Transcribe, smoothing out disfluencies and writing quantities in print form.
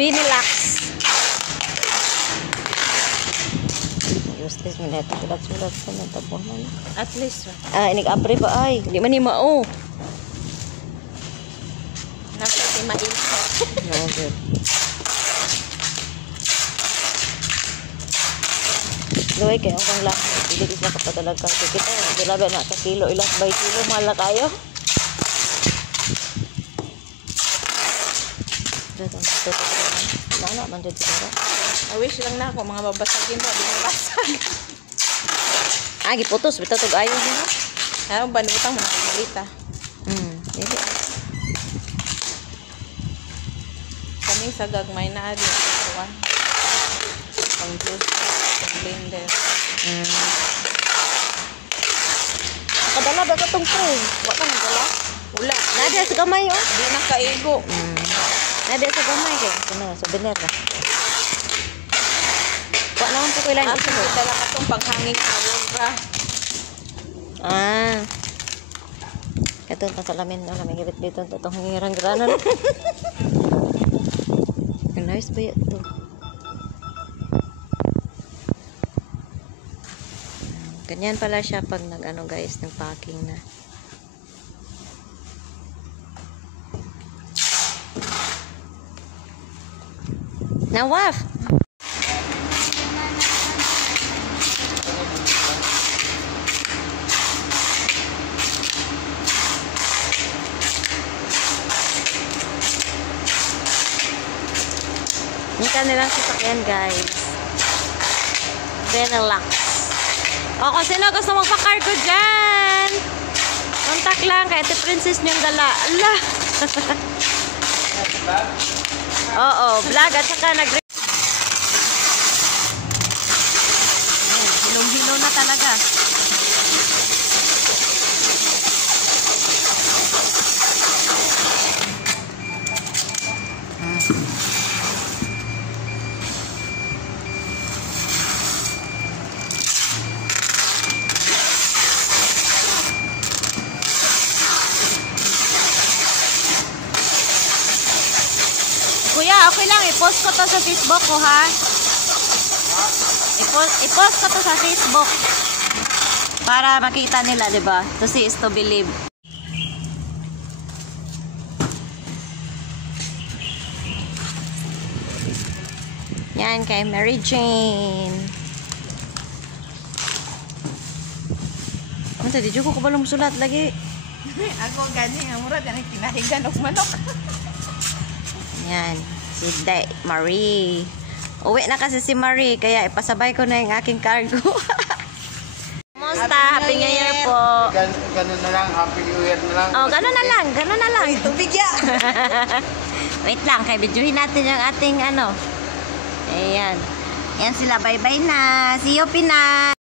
Binilax. Useless man ito. Sulat-sulat sa natabon man. At least. Inig-apre ba ay? Hindi man ni mao. Nasa si Mail. No, good. Luhay kayo kung lang. Hindi isla kapatalag ka. Kita, dalaga na ka kilo. Ilang by kilo. Mahala kayo. Nana man dyan siguro. I wish lang na ako mga babasagin ba. Di mabasag. Giputos. Bito tog ayaw nyo. Ayaw ba? Nabutang mga kamalita. Hindi. Kaming sa gagmay na adi. Pang juice. Pang blender. Nakadala ba itong pre? Wala kang nadala? Wala. Nadia sa gamay oh. Hindi na kaigo. Nadia sa gamay kayo. Ano, sa bener na. Wala naman po kailan ito. Ako dala ka itong paghangin na wulra. Ito ang salamin. May gibit dito. Itong hangirang granan. Nice ba ito? Ganyan pala siya pag nag-ano guys, nag-packing na. Nawaf! Yung kanilang sasakyan guys. Benelux. O kung sino gusto magpa-cargo dyan, contact lang kay Ate Princess niyong dala. Allah! Oo, vlog at saka hilong-hilo na talaga. Kuya, okay lang. I-post ko to sa Facebook ko, ha? I-post ko to sa Facebook. Para makita nila, diba? To see is to believe. Yan, kay Mary Jane. Ano tayo? Di ko kabalong sulat lagi. Ako gani. Ang mura yan ang kinahigan og manok. Yan, si Marie. Uwi na kasi si Marie, kaya ipasabay ko na yung aking cargo. Kumusta? Happy New Year po. Ganun na lang, Happy New Year na lang. Oh, ganun na lang, ganun na lang. Tubig ya. Wait lang, kay videohin natin yung ating ano. Ayan. Yan sila, bye-bye na. See you, Pinas.